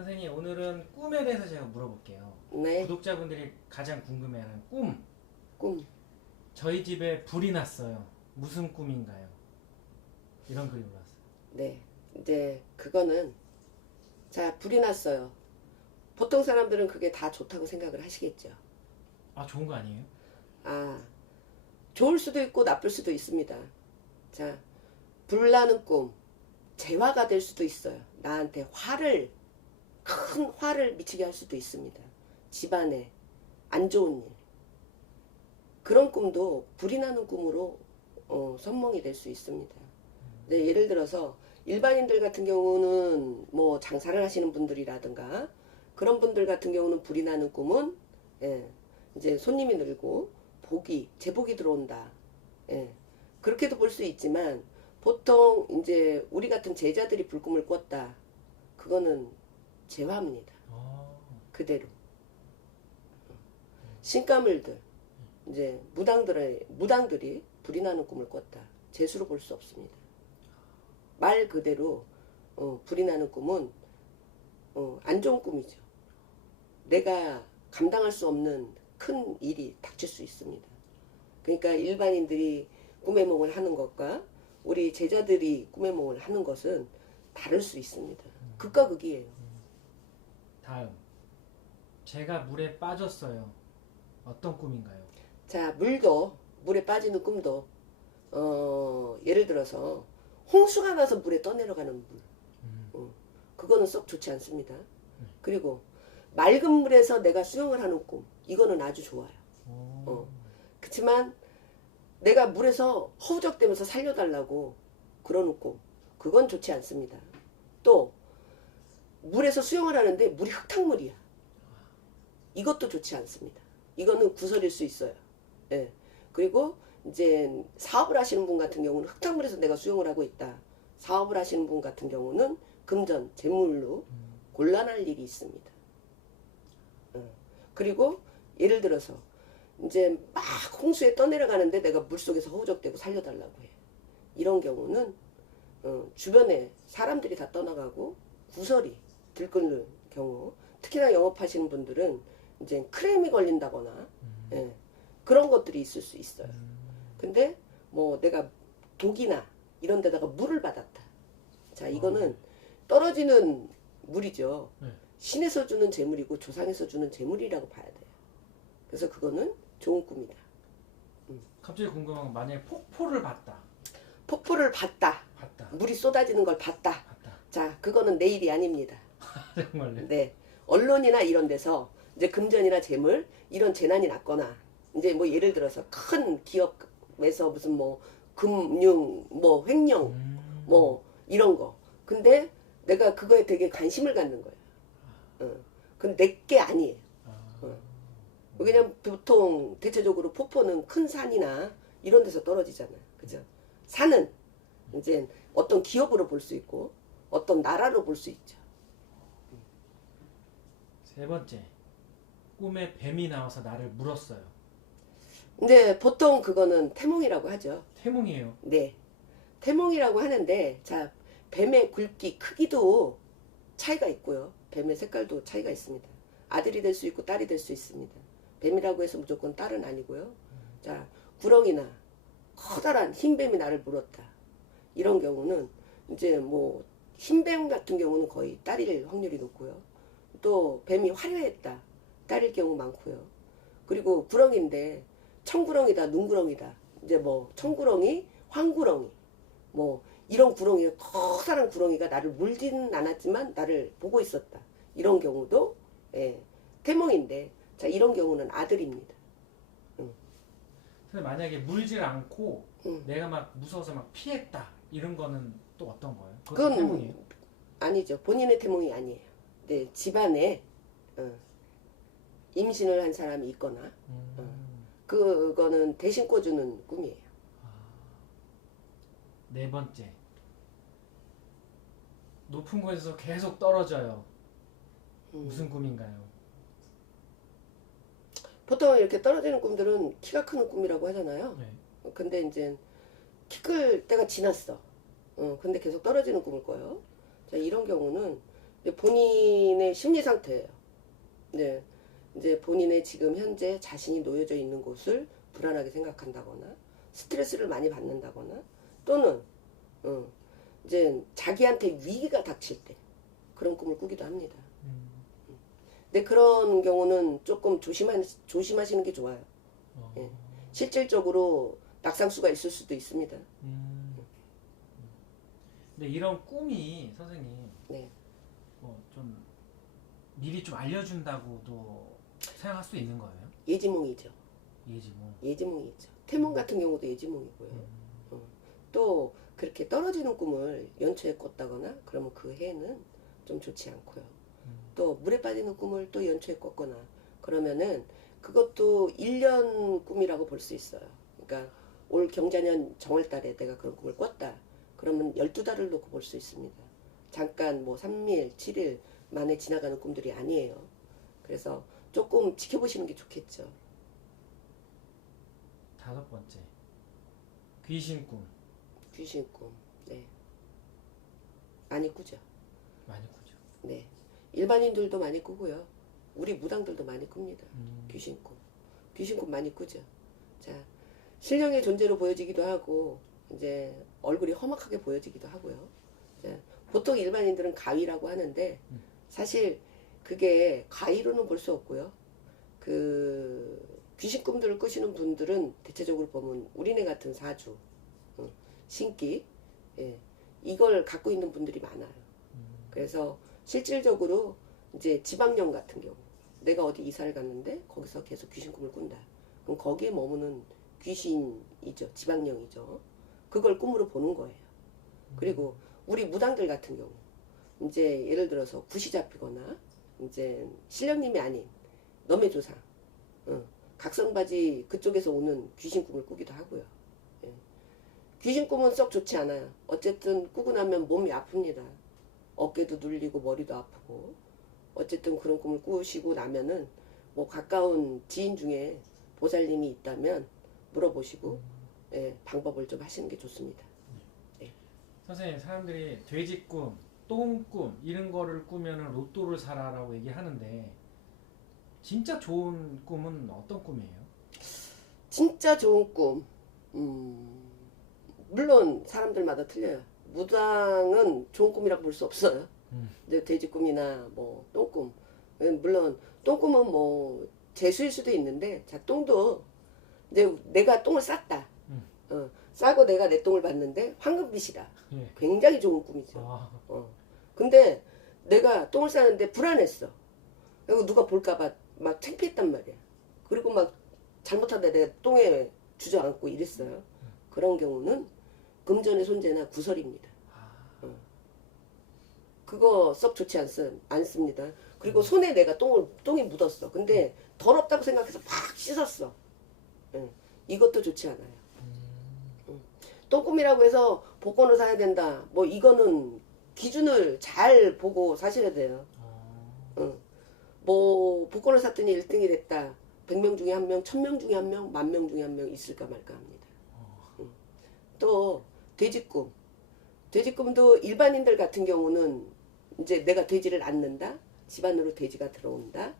선생님, 오늘은 꿈에 대해서 제가 물어볼게요. 네, 구독자분들이 가장 궁금해하는 꿈. 꿈. 저희 집에 불이 났어요. 무슨 꿈인가요? 이런 글이 올라왔어요. 네, 이제 그거는 자 불이 났어요. 보통 사람들은 그게 다 좋다고 생각을 하시겠죠. 아, 좋은 거 아니에요? 아, 좋을 수도 있고 나쁠 수도 있습니다. 자, 불나는 꿈, 재화가 될 수도 있어요. 나한테 큰 화를 미치게 할 수도 있습니다. 집안에 안 좋은 일. 그런 꿈도 불이 나는 꿈으로 선몽이 될 수 있습니다. 네, 예를 들어서 일반인들 같은 경우는 뭐 장사를 하시는 분들이라든가 그런 분들 같은 경우는 불이 나는 꿈은 이제 손님이 늘고 제복이 들어온다. 그렇게도 볼 수 있지만 보통 이제 우리 같은 제자들이 불꿈을 꿨다. 그거는 재화입니다. 그대로. 신가물들 이제 무당들이 불이 나는 꿈을 꿨다. 재수로 볼 수 없습니다. 말 그대로 불이 나는 꿈은 안 좋은 꿈이죠. 내가 감당할 수 없는 큰 일이 닥칠 수 있습니다. 그러니까 일반인들이 꿈의 몽을 하는 것과 우리 제자들이 꿈의 몽을 하는 것은 다를 수 있습니다. 극과 극이에요. 다음. 제가 물에 빠졌어요. 어떤 꿈인가요? 자, 물에 빠지는 꿈도 예를 들어서 홍수가 나서 물에 떠내려가는 물. 그거는 썩 좋지 않습니다. 그리고 맑은 물에서 내가 수영을 하는 꿈. 이거는 아주 좋아요. 그렇지만 내가 물에서 허우적대면서 살려달라고 그러는 꿈. 그건 좋지 않습니다. 또 물에서 수영을 하는데 물이 흙탕물이야. 이것도 좋지 않습니다. 이거는 구설일 수 있어요. 예. 그리고 이제 사업을 하시는 분 같은 경우는 흙탕물에서 내가 수영을 하고 있다. 사업을 하시는 분 같은 경우는 금전, 재물로 곤란할 일이 있습니다. 그리고 예를 들어서 이제 막 홍수에 떠내려가는데 내가 물속에서 허우적대고 살려달라고 해. 이런 경우는 주변에 사람들이 다 떠나가고 구설이 들끓는 경우, 특히나 영업하시는 분들은 이제 크레임이 걸린다거나 그런 것들이 있을 수 있어요. 근데 뭐 내가 독이나 이런 데다가 물을 받았다. 자, 이거는 떨어지는 물이죠. 신에서 주는 재물이고 조상에서 주는 재물이라고 봐야 돼요. 그래서 그거는 좋은 꿈이다. 갑자기 궁금한 건 만약에 폭포를 봤다. 폭포를 봤다. 물이 쏟아지는 걸 봤다. 자, 그거는 내 일이 아닙니다. 정말요? 네. 언론이나 이런 데서 이제 금전이나 재물 이런 재난이 났거나 이제 뭐 예를 들어서 큰 기업에서 무슨 뭐 금융 뭐 횡령 뭐 이런 거. 근데 내가 그거에 되게 관심을 갖는 거예요. 근데 내 게 아니에요. 왜냐면 보통 대체적으로 폭포는 큰 산이나 이런 데서 떨어지잖아요. 그죠? 산은 이제 어떤 기업으로 볼 수 있고 어떤 나라로 볼 수 있죠. 세 번째. 꿈에 뱀이 나와서 나를 물었어요. 근데 보통 그거는 태몽이라고 하죠. 태몽이에요. 네. 태몽이라고 하는데, 자, 뱀의 굵기, 크기도 차이가 있고요. 뱀의 색깔도 차이가 있습니다. 아들이 될 수 있고 딸이 될 수 있습니다. 뱀이라고 해서 무조건 딸은 아니고요. 자, 구렁이나 커다란 흰뱀이 나를 물었다. 이런 경우는 이제 뭐 흰뱀 같은 경우는 거의 딸일 확률이 높고요. 또 뱀이 화려했다. 딸일 경우 많고요. 그리고 구렁인데 청구렁이다, 눈구렁이다. 이제 뭐 청구렁이, 황구렁이, 뭐 이런 구렁이가 커다란 구렁이가 나를 물지는 않았지만 나를 보고 있었다. 이런 경우도 태몽인데, 자 이런 경우는 아들입니다. 근데 만약에 물질 않고 내가 막 무서워서 막 피했다. 이런 거는 또 어떤 거예요? 그것도 태몽이에요? 아니죠. 본인의 태몽이 아니에요. 네, 집안에 임신을 한 사람이 있거나 그거는 대신 꿔주는 꿈이에요. 네 번째. 높은 곳에서 계속 떨어져요. 무슨 꿈인가요? 보통 이렇게 떨어지는 꿈들은 키가 크는 꿈이라고 하잖아요. 네. 근데 이제 키 클 때가 지났어. 근데 계속 떨어지는 꿈을 꿔요. 자, 이런 경우는 본인의 심리 상태예요. 네. 이제 본인의 지금 현재 자신이 놓여져 있는 곳을 불안하게 생각한다거나 스트레스를 많이 받는다거나 또는 이제 자기한테 위기가 닥칠 때 그런 꿈을 꾸기도 합니다. 근데 그런 경우는 조금 조심하시는 게 좋아요. 예. 실질적으로 낙상수가 있을 수도 있습니다. 근데 이런 꿈이 선생님 네. 좀 미리 좀 알려준다고도 생각할 수 있는 거예요? 예지몽이죠. 예지몽. 예지몽이죠. 태몽 같은 경우도 예지몽이고요. 또 그렇게 떨어지는 꿈을 연초에 꿨다거나 그러면 그 해는 좀 좋지 않고요. 또 물에 빠지는 꿈을 또 연초에 꿨거나 그러면은 그것도 1년 꿈이라고 볼 수 있어요. 그러니까 올 경자년 정월달에 내가 그런 꿈을 꿨다. 그러면 12달을 놓고 볼 수 있습니다. 잠깐 뭐 3일, 7일 만에 지나가는 꿈들이 아니에요. 그래서 조금 지켜보시는 게 좋겠죠. 5번째. 귀신 꿈. 귀신 꿈. 네. 많이 꾸죠. 많이 꾸죠. 네. 일반인들도 많이 꾸고요. 우리 무당들도 많이 꿉니다. 귀신 꿈. 귀신 꿈 많이 꾸죠. 자, 신령의 존재로 보여지기도 하고 이제 얼굴이 험악하게 보여지기도 하고요. 자, 보통 일반인들은 가위라고 하는데 사실 그게 가위로는 볼 수 없고요. 그 귀신 꿈들을 꾸시는 분들은 대체적으로 보면 우리네 같은 사주, 신기, 예, 이걸 갖고 있는 분들이 많아요. 그래서 실질적으로 이제 지방령 같은 경우 내가 어디 이사를 갔는데 거기서 계속 귀신 꿈을 꾼다. 그럼 거기에 머무는 귀신이죠. 지방령이죠. 그걸 꿈으로 보는 거예요. 그리고 우리 무당들 같은 경우 이제 예를 들어서 굿이 잡히거나 이제 신령님이 아닌 넘의 조상, 각성바지 그쪽에서 오는 귀신 꿈을 꾸기도 하고요. 예. 귀신 꿈은 썩 좋지 않아요. 어쨌든 꾸고 나면 몸이 아픕니다. 어깨도 눌리고 머리도 아프고 어쨌든 그런 꿈을 꾸시고 나면은 뭐 가까운 지인 중에 보살님이 있다면 물어보시고 예, 방법을 좀 하시는 게 좋습니다. 네. 선생님, 사람들이 돼지꿈, 똥꿈 이런 거를 꾸면은 로또를 사라라고 얘기하는데 진짜 좋은 꿈은 어떤 꿈이에요? 진짜 좋은 꿈, 물론 사람들마다 틀려요. 무당은 좋은 꿈이라고 볼 수 없어요. 이제 돼지 꿈이나 뭐 똥꿈, 물론 똥꿈은 뭐 재수일 수도 있는데, 자 똥도 이제 내가 똥을 쌌다. 싸고 내가 내 똥을 봤는데 황금빛이다. 예. 굉장히 좋은 꿈이죠. 아, 근데 내가 똥을 싸는데 불안했어. 그리고 누가 볼까봐 막 창피했단 말이야. 그리고 막 잘못하다 내 똥에 주저앉고 이랬어요. 그런 경우는 금전의 손재나 구설입니다. 그거 썩 좋지 않습니다. 그리고 손에 내가 똥이 묻었어. 근데 더럽다고 생각해서 팍 씻었어. 이것도 좋지 않아요. 똥꿈이라고 해서 복권을 사야 된다. 뭐 이거는 기준을 잘 보고 사셔야 돼요. 뭐 복권을 샀더니 1등이 됐다. 100명 중에 1명, 1000명 중에 1명, 10,000명 중에 1명 있을까 말까 합니다. 또 돼지꿈. 돼지꿈도 일반인들 같은 경우는 이제 내가 돼지를 낳는다. 집안으로 돼지가 들어온다.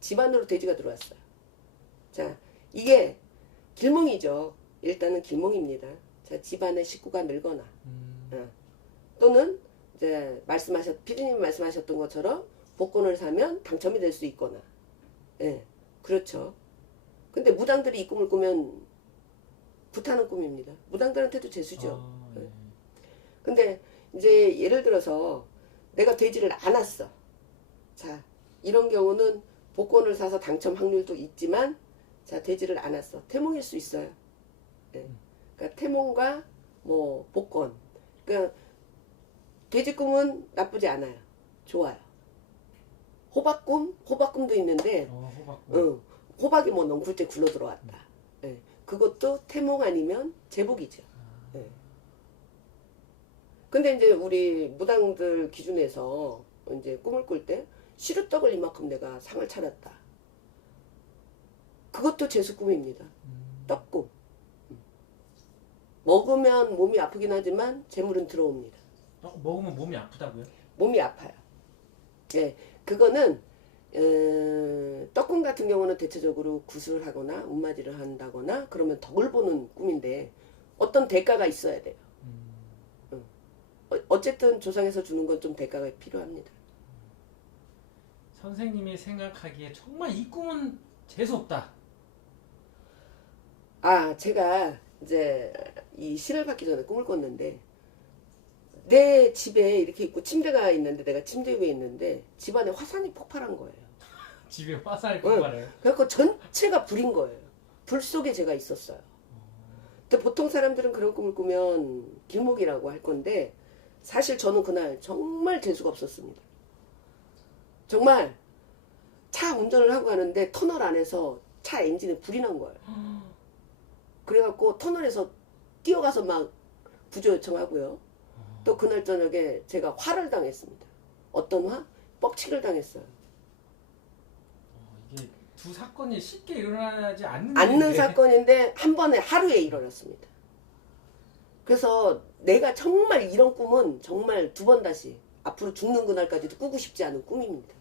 집안으로 돼지가 들어왔어요. 자, 이게 길몽이죠. 일단은 길몽입니다. 자, 집안의 식구가 늙거나 또는 이제 피디님이 말씀하셨던 것처럼 복권을 사면 당첨이 될 수 있거나, 예, 그렇죠. 근데 무당들이 이 꿈을 꾸면 불타는 꿈입니다. 무당들한테도 재수죠. 예. 근데 이제 예를 들어서 내가 돼지를 안았어. 자, 이런 경우는 복권을 사서 당첨 확률도 있지만, 자, 돼지를 안았어. 태몽일 수 있어요. 예. 그러니까 태몽과 뭐 복권. 그러니까 돼지 꿈은 나쁘지 않아요. 좋아요. 호박꿈도 있는데, 호박꿈. 호박이 뭐 넝쿨째 굴러 들어왔다. 예. 그것도 태몽 아니면 제복이죠. 예. 근데 이제 우리 무당들 기준에서 이제 꿈을 꿀 때 시루떡을 이만큼 내가 상을 차렸다. 그것도 재수 꿈입니다. 떡꿈. 먹으면 몸이 아프긴 하지만 재물은 들어옵니다. 먹으면 몸이 아프다고요? 몸이 아파요. 예, 그거는 떡꿈 같은 경우는 대체적으로 구슬을 하거나 운맞이를 한다거나 그러면 덕을 보는 꿈인데 어떤 대가가 있어야 돼요. 어쨌든 조상에서 주는 건 좀 대가가 필요합니다. 선생님이 생각하기에 정말 이 꿈은 재수없다. 아, 제가 이제 이 신을 받기 전에 꿈을 꿨는데 내 집에 이렇게 있고 침대가 있는데 내가 침대 위에 있는데 집안에 화산이 폭발한 거예요. 집에 화살 폭발해요. 그래서 전체가 불인 거예요. 불 속에 제가 있었어요. 근데 보통 사람들은 그런 꿈을 꾸면 길목이라고 할 건데 사실 저는 그날 정말 재수가 없었습니다. 정말 차 운전을 하고 가는데 터널 안에서 차 엔진에 불이 난 거예요. 그래갖고 터널에서 뛰어가서 막 구조 요청하고요. 또 그날 저녁에 제가 화를 당했습니다. 어떤 화? 뻑치기를 당했어요. 이게 두 사건이 쉽게 일어나지 않는 않는 일인데. 사건인데 한 번에 하루에 일어났습니다. 그래서 내가 정말 이런 꿈은 정말 두 번 다시 앞으로 죽는 그날까지도 꾸고 싶지 않은 꿈입니다.